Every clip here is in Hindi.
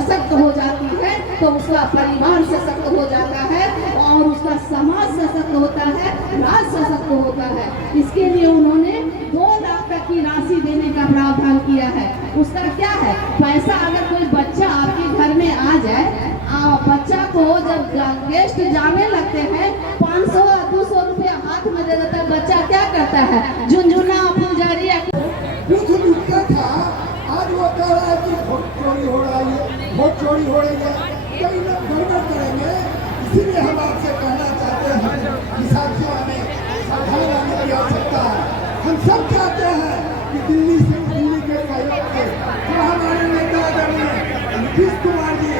सशक्त हो जाती है तो उसका परिवार सशक्त हो जाता है और उसका समाज सशक्त होता है, राष्ट्र सशक्त होता है। इसके लिए उन्होंने 2 लाख तक की राशि देने का प्रावधान किया है। उसका क्या है, पैसा अगर कोई बच्चा आपके घर में आ जाए, बच्चा को जब गेस्ट जाने लगते हैं 500-200 रुपया हाथ में दे देता है, बच्चा क्या करता है, झुनझुना फुलझड़ी था। आज वो कह रहा है कि वोट चोरी हो रही है, वोट चोरी हो रही है, कई लोग गड़बड़ करेंगे। इसीलिए हम आपसे कहना चाहते हैं कि साथियों हमें सावधान रहने की आवश्यकता है। हम सब चाहते हैं कि दिल्ली के सहयोग से जो हमारे नेता आदरणीय नीतीश कुमार जी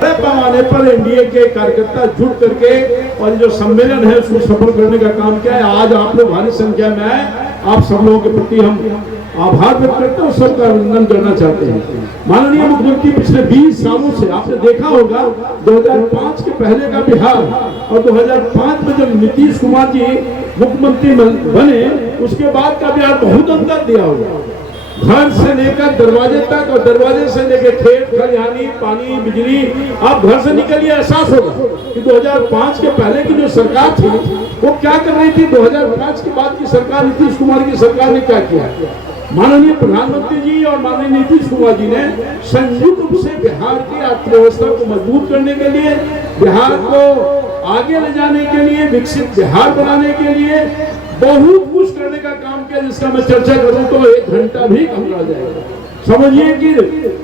बड़े पैमाने पर एनडीए के कार्यकर्ता जुट करके और जो सम्मेलन है उसको सफल करने का काम किया है। आज आप लोग भारी संख्या में आए, आप सब लोगों के प्रति हम आभार व्यक्त करते हैं और सबका अभिनंदन करना चाहते हैं। माननीय मुख्यमंत्री पिछले 20 सालों से आपने देखा होगा 2005 के पहले का बिहार और 2005 में जब नीतीश कुमार जी मुख्यमंत्री बने उसके बाद का बिहार बहुत अंतर दिया होगा। घर से लेकर दरवाजे तक और दरवाजे से लेकर खेत खलिहानी, पानी, बिजली, आप घर से निकलिए एहसास होगा कि 2005 के पहले की जो सरकार थी वो क्या कर रही थी, 2005 के बाद की सरकार नीतीश कुमार की सरकार ने क्या किया। माननीय प्रधानमंत्री जी और माननीय नीतीश कुमार जी ने संयुक्त रूप से बिहार की अर्थव्यवस्था को मजबूत करने के लिए, बिहार को आगे ले जाने के लिए, विकसित बिहार बनाने के लिए बहुत कुछ करने का काम किया, जिसका मैं चर्चा करूं तो 1 घंटा भी कम रह जाएगा। समझिए कि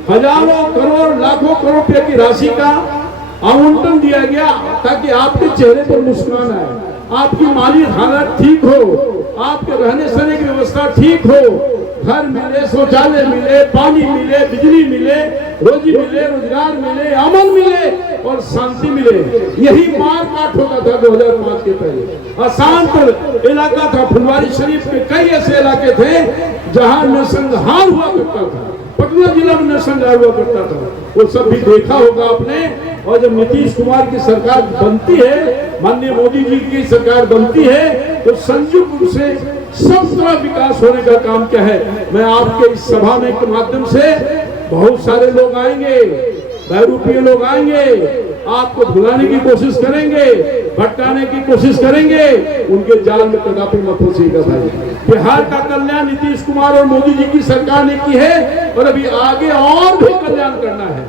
हजारों करोड़ लाखों करोड़ रुपए की राशि का आवंटन दिया गया ताकि आपके चेहरे पर मुस्कान आए, आपकी माली हालत ठीक हो, आपके रहने सहने की व्यवस्था ठीक हो, घर मिले, शौचालय मिले, पानी मिले, बिजली मिले, रोजी मिले, रोजगार मिले, अमन मिले और शांति मिले। यही मार काट होता था 2005 के पहले। अशांत इलाका था, फुलवारी शरीफ के कई ऐसे इलाके थे जहां नरसंहार हुआ करता था, पटना जिला में नरसंहार हुआ करता था, वो सब भी देखा होगा आपने। और जब नीतीश कुमार की सरकार बनती है, माननीय मोदी जी की सरकार बनती है, तो संयुक्त रूप से सब तरह विकास होने का काम क्या है। मैं आपके इस सभा में के माध्यम से बहुत सारे लोग आएंगे, बहरूपीय लोग आएंगे, आपको भुलाने की कोशिश करेंगे, भटकाने की कोशिश करेंगे, उनके जाल में कदापि मत फंसिएगा भाई। बिहार का कल्याण नीतीश कुमार और मोदी जी की सरकार ने की है और अभी आगे और भी कल्याण करना है।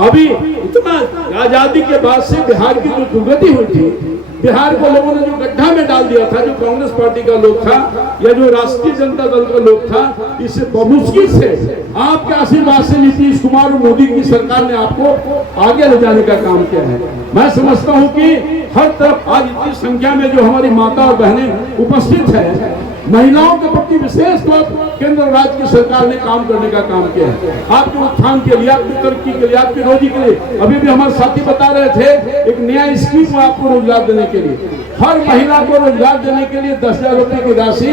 अभी इतना आजादी के बाद से बिहार की जो दुर्गति हुई थी, बिहार को लोगों ने जो गड्ढा में डाल दिया था, जो कांग्रेस पार्टी का लोग था या जो राष्ट्रीय जनता दल का लोग था, इससे बमुश्किल से आपके आशीर्वाद से नीतीश कुमार और मोदी की सरकार ने आपको आगे ले जाने का काम किया है। मैं समझता हूं कि हर तरफ आज इतनी संख्या में जो हमारी माता और बहनें उपस्थित है, महिलाओं के प्रति विशेष तौर केंद्र राज्य की सरकार ने काम करने का काम किया है, आपके उत्थान के लिए, आपकी तरक्की के लिए, आपकी रोजी के लिए। अभी भी हमारे साथी बता रहे थे एक नया स्कीम में आपको रोजगार देने के लिए, हर महिला को रोजगार देने के लिए 10,000 रुपए की राशि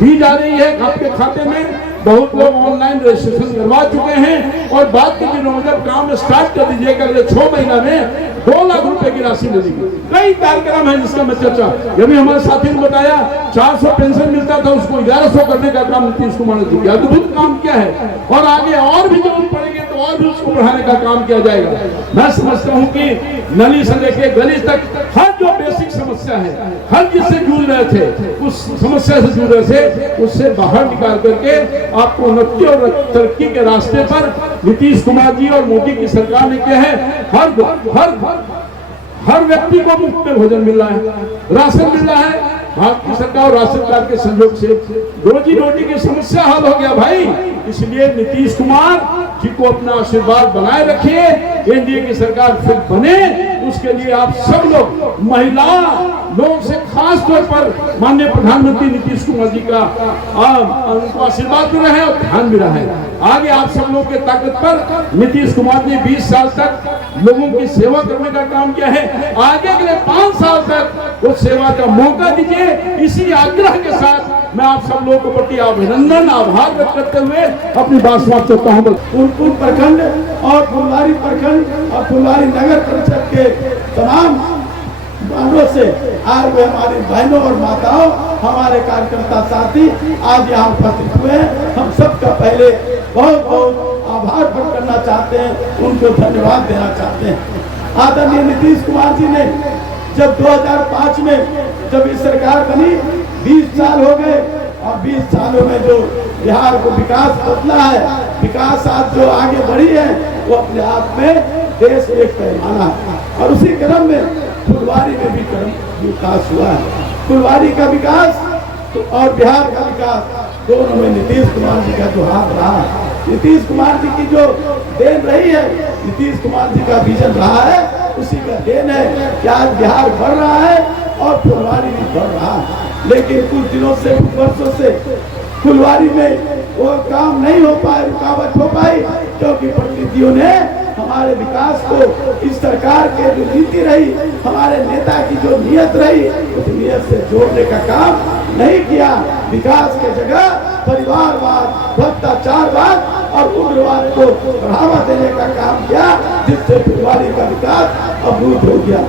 दी जा रही है आपके खाते में। बहुत लोग ऑनलाइन रजिस्ट्रेशन करवा चुके हैं और बाद के दिनों में जब काम स्टार्ट कर दीजिएगा अगले 6 महीना में 2 लाख रुपए की राशि मिलेगी। कई कार्यक्रम है जिसका मैं चर्चा, अभी हमारे साथी ने बताया 400 पेंशन मिलता था, उसको 1100 करने का काम नीतीश कुमार ने किया, अद्भुत काम किया है और आगे और भी जरूरत पड़ेगी तो और भी उसको बढ़ाने का काम किया जाएगा। मैं समझता हूँ कि नली से लेके गली तक हर जो बेसिक समस्या है, हर जिससे जूझ रहे थे, उस समस्या से जूझ रहे थे, उससे बाहर निकाल करके आपको उन्नति और तरक्की के रास्ते पर नीतीश कुमार जी और मोदी की सरकार ने किया है। हर व्यक्ति को मुफ्त में भोजन मिल रहा है, राशन मिल रहा है, भारत की सरकार और राज्य सरकार के सहयोग से रोजी रोटी की समस्या हल हो गया भाई। इसलिए नीतीश कुमार जी को अपना आशीर्वाद बनाए रखिए, एनडीए की सरकार फिर बने, उसके लिए आप सब लोग महिला लोगों से खास तौर पर माननीय प्रधानमंत्री नीतीश कुमार जी का उनको आशीर्वाद भी रहे और ध्यान भी रहे। आगे आप सब लोगों के ताकत पर नीतीश कुमार ने 20 साल तक लोगों की सेवा करने का काम किया है, आगे अगले 5 साल तक वो सेवा का मौका दीजिए। इसी आग्रह के साथ मैं आप सब लोगों के प्रति अभिनंदन आभार व्यक्त करते हुए अपनी बात समाप्त करता हूँ। फूलपुर प्रखंड और फुलवारी प्रखंड और फुलवारी नगर परिषद के तमाम वालों से आज वे हमारी बहनों और माताओं, हमारे कार्यकर्ता साथी आज यहाँ उपस्थित हुए हैं। हम सबका पहले बहुत बहुत आभार प्रकट करना चाहते हैं, उनको धन्यवाद देना चाहते हैं। आदरणीय नीतीश कुमार जी ने जब 2005 में जब ये सरकार बनी, 20 साल हो गए और 20 सालों में जो बिहार को विकास बदला है, विकास आज जो आगे बढ़ी है, वो अपने आप में देश एक पैमाना है। और उसी क्रम में फुलवारी में भी विकास हुआ है। फुलवारी का विकास और बिहार का विकास दोनों में नीतीश कुमार जी का जो हाथ रहा है, नीतीश कुमार जी की जो देन रही है, नीतीश कुमार जी का विजन रहा है, उसी का देन है कि आज बिहार बढ़ रहा है और फुलवारी भी बढ़ रहा है। लेकिन कुछ दिनों से, कुछ वर्षों से फुलवारी में वो काम नहीं हो पाए, रुकावट हो पाई, क्योंकि प्रतिनिधियों ने हमारे विकास को, इस सरकार के जो नीति रही, हमारे नेता की जो नियत रही, उस नियत से जोड़ने का काम नहीं किया। विकास के जगह परिवारवाद, भ्रष्टाचारवाद और उग्रवाद को बढ़ावा देने का काम किया, जिससे फुलवारी का विकास अवरुद्ध हो गया।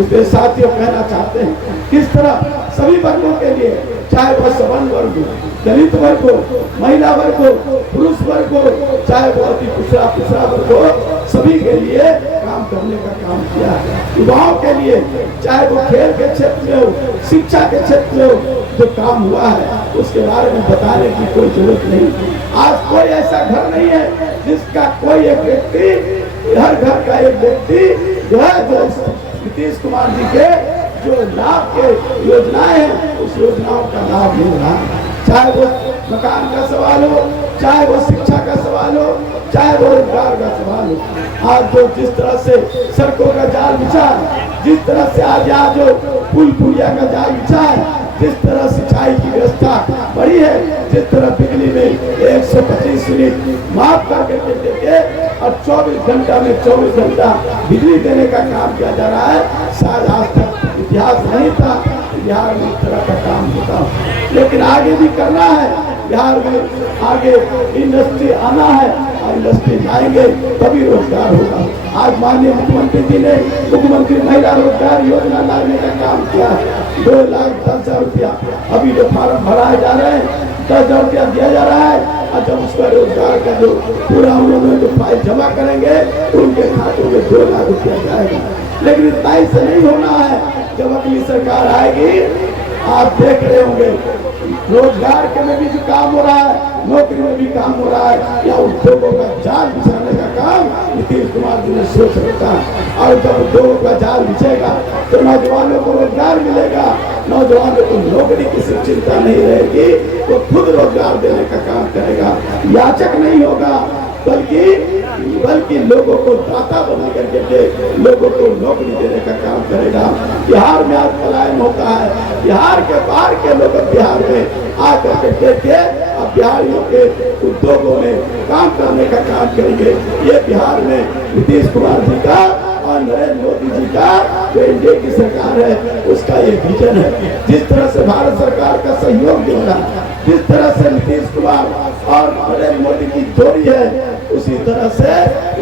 उसके साथियों कहना चाहते हैं, किस तरह सभी वर्गों के लिए, चाहे वह सवर्ण वर्ग हो, दलित वर्ग हो, महिला वर्ग हो, पुरुष वर्ग हो, चाहे वो अति पिछड़ा वर्ग हो, सभी के लिए काम करने का काम किया है। युवाओं के लिए, चाहे वो खेल के क्षेत्र में हो, शिक्षा के क्षेत्र में हो, जो काम हुआ है उसके बारे में बताने की कोई जरूरत नहीं। आज कोई ऐसा घर नहीं है जिसका कोई एक व्यक्ति, हर घर का एक व्यक्ति जो है, जो नीतीश कुमार जी के जो लाभ के योजनाएं हैं, उस योजनाओं का लाभ मिल रहा है। चाहे वो मकान का सवाल हो, चाहे वो शिक्षा का सवाल हो, चाहे वो रोजगार का सवाल हो। आज जो जिस तरह से सड़कों का जाल बिछा है, जिस तरह से आज यहाँ जो पुल पुलिया का जाल बिछा है, जिस तरह सिंचाई की व्यवस्था बढ़ी है, जिस तरह बिजली में 125 यूनिट माफ करके देते थे और 24 घंटा में 24 घंटा बिजली देने का काम किया जा रहा है, शायद आज तक इतिहास नहीं था बिहार में इस तरह का काम होता। लेकिन आगे भी करना है, बिहार में आगे इंडस्ट्री आना है, और इंडस्ट्री आएंगे तभी रोजगार होगा। आज माननीय मुख्यमंत्री जी ने मुख्यमंत्री महिला रोजगार योजना लाने का काम किया है। 2,10,000 रुपया अभी जो फार्म भराए जा रहे हैं, 10,000 रुपया दिया जा रहा है, और जब उसका रोजगार का जो पूरा उन्होंने जो फाइल जमा करेंगे, उनके खातों में 2 लाख रुपया जाएगा। लेकिन इतना ही से नहीं होना है, जब अगली सरकार आएगी, आप देख रहे होंगे रोजगार के में भी जो काम हो रहा है, नौकरी में भी काम हो रहा है, या उद्योगों का जाल बिछाने का काम नीतीश कुमार जी ने सोच रखा है। और जब उद्योगों का जाल बिछेगा तो नौजवानों को रोजगार मिलेगा, नौजवानों को नौकरी की चिंता नहीं रहेगी, वो खुद रोजगार देने का काम करेगा, याचक नहीं होगा, बल्कि लोगों को दाता बना करके लोगों को नौकरी देने का काम करेगा। बिहार में आज पलायन होता है, बिहार के बाहर के लोग बिहार में आकर के देखे अब बिहारियों के उद्योगों में काम करने का काम करेंगे। ये बिहार में नीतीश कुमार जी का और नरेंद्र मोदी जी का जो एनडीए की सरकार है, उसका ये विजन है। जिस तरह से भारत सरकार का सहयोग मिल रहा है, जिस तरह से नीतीश कुमार और नरेंद्र मोदी की जोड़ी है, उसी तरह से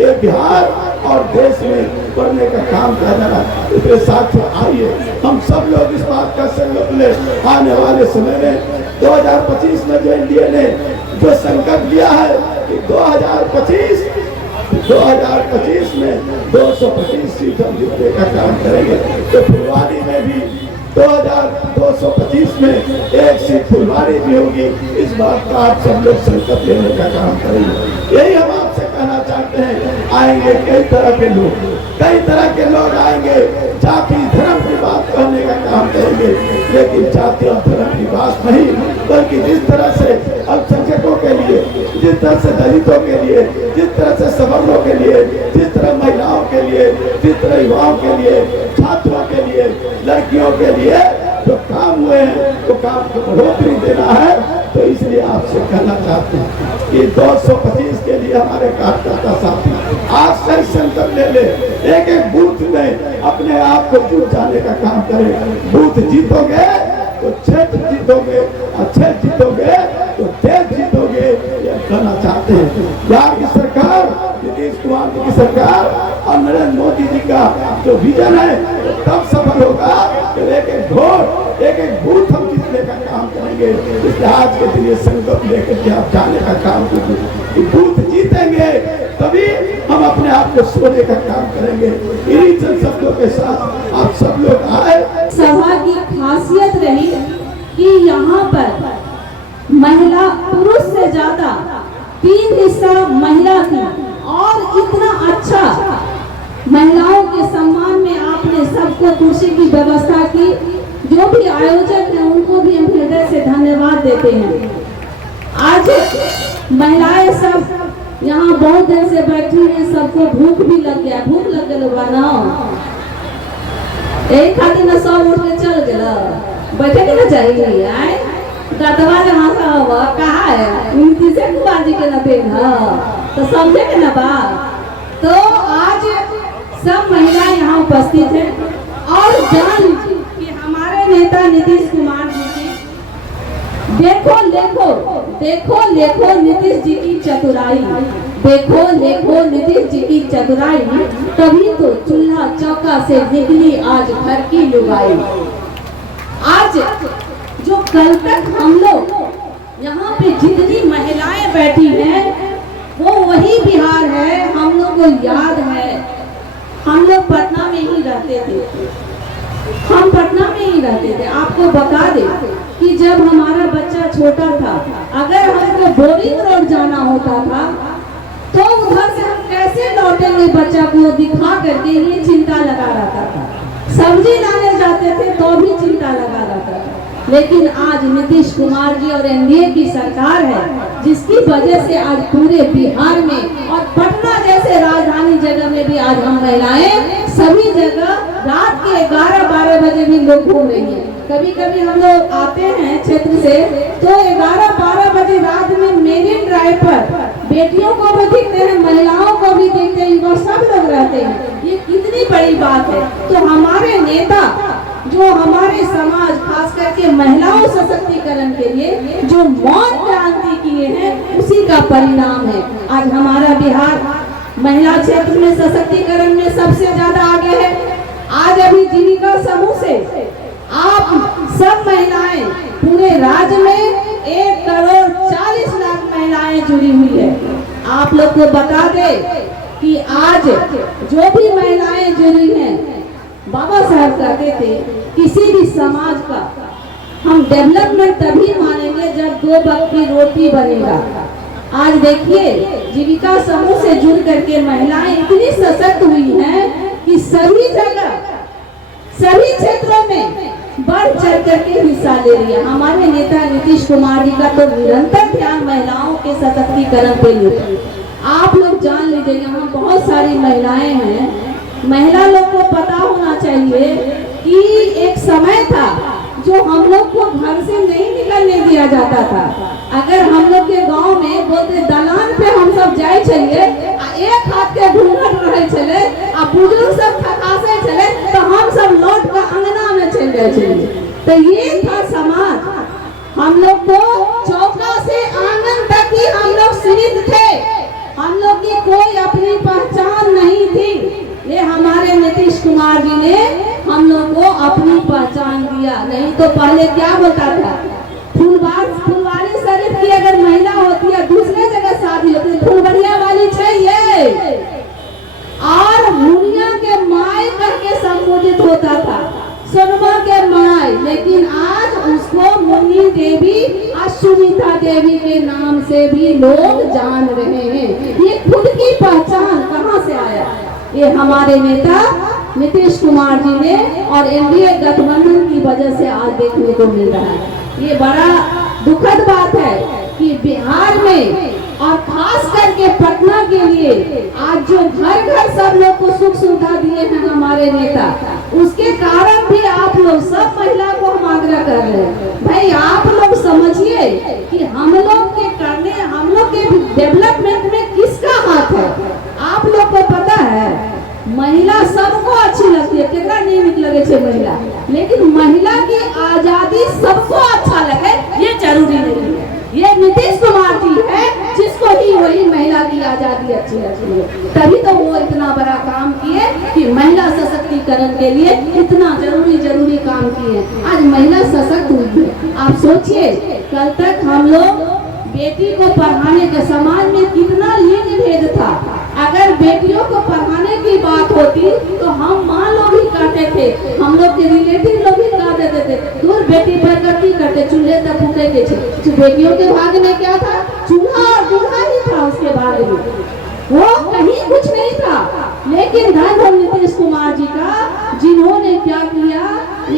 ये बिहार और देश में बढ़ने का काम कर रहा है। इसके साथ आइए हम सब लोग इस बात का संकल्प ले, आने वाले समय में 2025 में जो एनडीए ने जो संकल्प लिया है कि 2025 में 225 सीट हम जीतने का काम करेंगे, तो फुलवारी में भी 2225 में 1 सीट फुलवारी भी होगी। इस बात का आप सब लोग संकल्प लेने का काम करेंगे। यही हम आपसे कहना चाहते हैं। आएंगे कई तरह के लोग आएंगे, जाति धर्म की बात कहने का काम करेंगे, लेकिन जाति और धर्म की बात नहीं, बल्कि जिस तरह से अल्पसंख्यकों के लिए, जिस तरह से दलितों के लिए, जिस तरह से सवर्णों के लिए, जिस तरह महिलाओं के लिए, जिस तरह युवाओं के लिए, छात्रों के लिए, लड़कियों के लिए जो काम हुए हैं, वो काम को बढ़ोतरी देना है। तो इसलिए आपसे कहना चाहते हैं कि 225 के लिए हमारे कार्यकर्ता साथी आज से संकल्प ले, एक बूथ में अपने आप को जुट जाने का काम करें। बूथ जीतोगे तो क्षेत्र जीतोगे, और क्षेत्र जीतोगे तो देश जीतोगे। ये कहना चाहते हैं। बिहार की सरकार, नीतीश कुमार जी की सरकार और नरेंद्र मोदी जी का जो विजन है, तो तब सफल होगा कि एक वोट, एक बूथ हम जीतने का काम करेंगे। इसलिए आज के दिन ये संकल्प लेकर के आप जाने का काम कीजिए। बूथ जीतेंगे तभी हम अपने आप को सोने का काम करेंगे। इन्हीं चंद शब्दों के साथ आप सब लोग आए। सभा की खासियत रही कि यहाँ पर महिला पुरुष से ज्यादा 3 हिस्सा महिला थी और इतना अच्छा महिलाओं के सम्मान में आपने सबको कुर्सी की व्यवस्था की। जो भी आयोजक हैं उनको भी हम हृदय से धन्यवाद देते हैं। आज महिलाएं सब यहाँ बहुत देर से बैठी हैं, सबको भूख भी लग गया, भूख लग गया ना, एक खातिर न सब उठ के चल गया, बैठे के ना चाहिए आए गतवा जहाँ का कहा है नीतीश कुमार जी के नबे तो समझे के ना बात। तो आज सब महिलाएं यहाँ उपस्थित हैं और जान लीजिए कि हमारे नेता नीतीश कुमार जी की देखो लेखो देखो लेखो नीतीश जी की चतुराई, देखो लेखो नीतीश जी की चतुराई, तभी तो चूल्हा चौका से निकली आज घर की लुगाई। आज जो कल तक हम लोग यहाँ पे जितनी महिलाएं बैठी हैं वो वही बिहार है, हम लोग को याद है। हम लोग पटना में ही रहते थे, हम पटना में ही रहते थे। आपको बता दें कि जब हमारा बच्चा छोटा था, अगर हमको बोरिंग रोड जाना होता था तो उधर से हम कैसे लौटेंगे बच्चा को दिखा करके ये चिंता लगा रहता था। सब्जी लाने जाते थे तो भी चिंता लगा रहता था। लेकिन आज नीतीश कुमार जी और एनडीए की सरकार है जिसकी वजह से आज पूरे बिहार में और पटना जैसे राजधानी जगह में भी आज हम महिलाएं सभी जगह रात के 11-12 बजे भी लोग घूम रही हैं। कभी कभी हम लोग आते हैं क्षेत्र से तो 11-12 बजे रात में मेरिन ड्राइव पर बेटियों को भी दिखते हैं, महिलाओं को भी दिखते हैं, और सब लोग रहते हैं। ये कितनी बड़ी बात है। तो हमारे नेता जो हमारे समाज खास करके महिलाओं सशक्तिकरण के लिए जो मौन क्रांति किए हैं उसी का परिणाम है आज हमारा बिहार महिला क्षेत्र में सशक्तिकरण में सबसे ज्यादा आगे है। आज अभी जीविका समूह से आप सब महिलाएं पूरे राज्य में 1,40,00,000 महिलाएं जुड़ी हुई है। आप लोग को बता दे कि आज जो भी महिलाएं जुड़ी हैं, बाबा साहब कहते थे किसी भी समाज का हम डेवलपमेंट तभी मानेंगे जब 2 वक्त की रोटी बनेगा। आज देखिए जीविका समूह से जुड़ करके महिलाएं इतनी सशक्त हुई हैं कि सभी जगह सभी क्षेत्रों में बढ़ चढ़ करके हिस्सा ले रही है। हमारे नेता नीतीश कुमार जी का तो निरंतर ध्यान महिलाओं के सशक्तिकरण पे है। आप लोग जान लीजिए यहाँ बहुत सारी महिलाएं हैं। महिला लोग को पता होना चाहिए कि एक समय था जो हम लोग को घर से नहीं निकलने दिया जाता था। अगर हम लोग के गांव में बोलते दलान पे हम सब जाए चलिए, एक हाथ के घूंघट रहे चले, बुजुर्ग सब थकासे चले तो हम सब लौट कर अंगना में चल गए चलिए। तो ये था समाज। हम लोग को चौका से आंगन तक ही हम लोग सीमित थे। हम लोग की कोई अपनी पहचान नहीं थी। ये हमारे नीतीश कुमार जी ने हम लोग को अपनी पहचान दिया। नहीं तो पहले क्या होता था, फुलवारी शरीफ की अगर महिला होती है दूसरे जगह शादी होती है, फुलवरिया वाली चाहिए और मुनिया के माई करके संबोधित होता था, सोनमा के माई। लेकिन आज उसको मुन्नी देवी और सुनीता देवी के नाम से भी लोग जान रहे हैं। ये खुद की पहचान कहाँ से आया? ये हमारे नेता नीतीश कुमार जी ने और एनडीए गठबंधन की वजह से आज देखने को मिल रहा है। ये बड़ा दुखद बात है कि बिहार में और खास करके पटना के लिए आज जो घर घर सब लोग को सुख सुविधा दिए हैं हमारे नेता, उसके कारण भी आप लोग सब महिला को हम आग्रह कर रहे हैं, भाई आप लोग समझिए कि हम लोग के करने, हम लोग के डेवलपमेंट में किसका हाथ है। आप लोग को पता है महिला सबको अच्छी लगती है, कितना नियमित लगे छे महिला, लेकिन महिला की आजादी सबको अच्छा लगे ये जरूरी नहीं है। ये नीतीश कुमार जी है जिसको ही वही महिला की आजादी अच्छी लगती है। तभी तो वो इतना बड़ा काम किए कि महिला सशक्तिकरण के लिए इतना जरूरी काम किए। आज महिला सशक्त हुई है। आप सोचिए कल तक हम लोग बेटी को पढ़ाने का समाज में कितना लिंग भेद था। अगर बेटियों को पढ़ाने की बात होती तो हम माँ लोग ही कहते थे, हम लोग के रिलेटिव लोग ही कह देते थे दूर बेटी पर करती करते चूल्हे तक फूके के छे। बेटियों के भाग में क्या था? चूल्हा और दूल्हा ही था उसके भाग में, वो कहीं कुछ नहीं था। लेकिन धन हो नीतीश कुमार जी का, जिन्होंने क्या किया,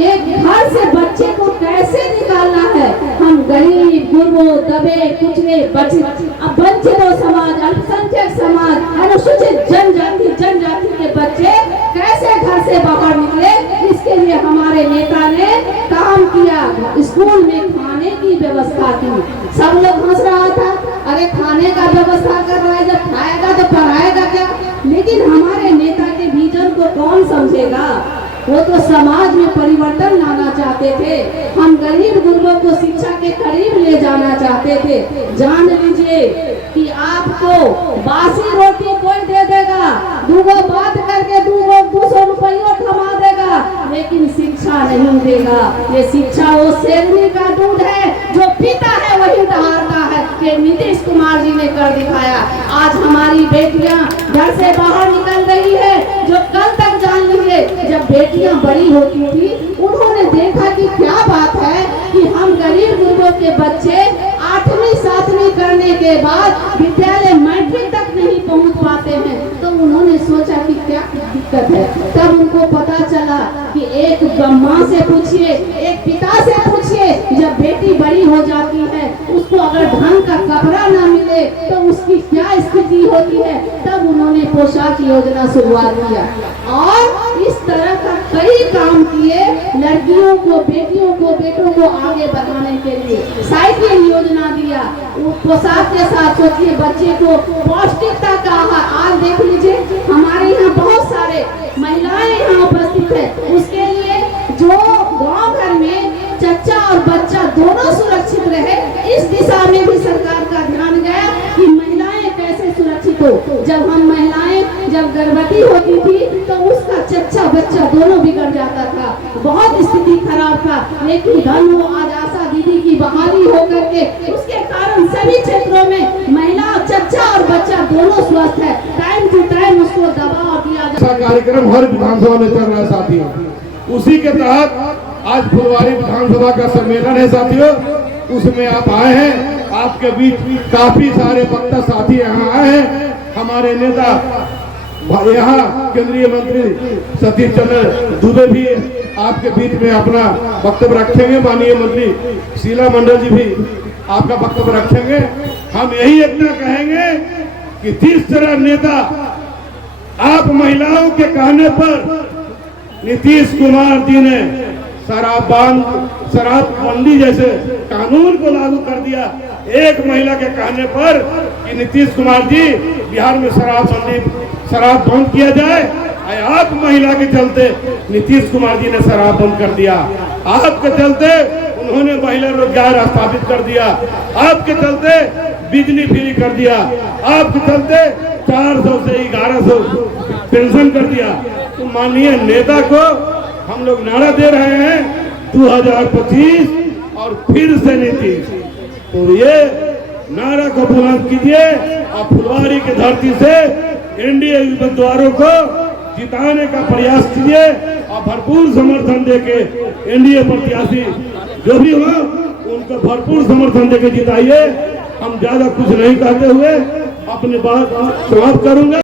एक घर से बच्चे को कैसे निकालना है। हम गरीब, गुरबों, दबे, कुचले, वंचित समाज, अल्पसंख्यक समाज, अनुसूचित जनजाति के बच्चे कैसे घर से बाहर निकले, इसके लिए हमारे नेता ने काम किया। स्कूल में खाने की व्यवस्था की। सब लोग हंस रहा था, अरे खाने का व्यवस्था कर रहा है, जब खाएगा तो पढ़ाएगा क्या। लेकिन हमारे नेता के विजन को कौन समझेगा? वो तो समाज में परिवर्तन लाना चाहते थे। हम गरीब गुरबों को शिक्षा के करीब ले जाना चाहते थे। जान लीजिए कि आपको बासी रोटी कोई दे देगा, दूगो बात करके 200 रुपये कमा देगा, लेकिन शिक्षा नहीं देगा। ये शिक्षा वो शेरनी का दूध है, जो पीता है वही दहाड़ता है। कि नीतीश कुमार जी ने कर दिखाया। आज हमारी बेटियां घर से बाहर निकल रही है, जो कल तक जान लीजिए जब बेटियां बड़ी होती थी, उन्होंने देखा कि क्या बात है कि हम गरीब गुरबों के बच्चे 8वीं 7वीं करने के बाद विद्यालय मैट्रिक तक नहीं पहुंच पाते हैं। तो उन्होंने सोचा कि क्या दिक्कत है। तब उनको पता चला कि एक माँ से पूछिए, एक पिता से पूछिए, जब बेटी बड़ी हो जाती है उसको अगर ढंग का कपड़ा ना मिले तो उसकी क्या स्थिति होती है। तब उन्होंने पोशाक योजना शुरुआत किया और इस तरह का कई काम किए लड़कियों को, बेटियों को, बेटों को आगे बढ़ाने के लिए। साइकिल योजना दिया, पोशाक के साथ सोचिए बच्चे को पौष्टिकता का आहार। आज देख लीजिए हमारे यहाँ बहुत सारे महिलाएं यहाँ उपस्थित है, उसके लिए जो गांव घर में चच्चा और बच्चा दोनों सुरक्षित रहे, इस दिशा में भी सरकार का ध्यान गया कि महिलाएं कैसे सुरक्षित हो। जब हम महिलाएं जब गर्भवती होती थी तो उसका चच्चा बच्चा दोनों बिगड़ जाता था, बहुत स्थिति खराब था। लेकिन धन हो आज आशा दीदी की बहाली होकर के उसके कारण सभी क्षेत्रों में महिला, चच्चा और बच्चा दोनों स्वस्थ है। टाइम टू टाइम उसको दवा दिया जाता है। कार्यक्रम हर विधानसभा में चल रहा है साथियों, उसी के तहत आज फुलवारी विधानसभा का सम्मेलन है साथियों, उसमें आप आए हैं। आपके बीच काफी सारे वक्ता साथी यहाँ आए हैं। हमारे नेता यहाँ केंद्रीय मंत्री सतीश चंद्र दुबे भी आपके बीच में अपना वक्तव्य रखेंगे। माननीय मंत्री शीला मंडल जी भी आपका वक्तव्य रखेंगे। हम यही इतना कहेंगे कि जिस तरह नेता आप महिलाओं के कहने पर नीतीश कुमार जी ने शराबबंदी जैसे कानून को लागू कर दिया, एक महिला के कहने पर कि नीतीश कुमार जी बिहार में शराब बंद किया जाए, आप महिला के चलते नीतीश कुमार जी ने शराब बंद कर दिया। आपके चलते उन्होंने महिला रोजगार स्थापित कर दिया, आपके चलते बिजली फ्री कर दिया, आपके चलते 400 से 1100 पेंशन कर दिया। तो माननीय नेता को हम लोग नारा दे रहे हैं 2025 और फिर से नीतीश। तो ये नारा को बुलंद कीजिए और फुलवारी की धरती से एनडीए उम्मीदवारों को जिताने का प्रयास कीजिए और भरपूर समर्थन देके एनडीए प्रत्याशी जो भी हो उनको भरपूर समर्थन देके जिताइए। हम ज्यादा कुछ नहीं कहते हुए अपनी बात समाप्त करूंगा।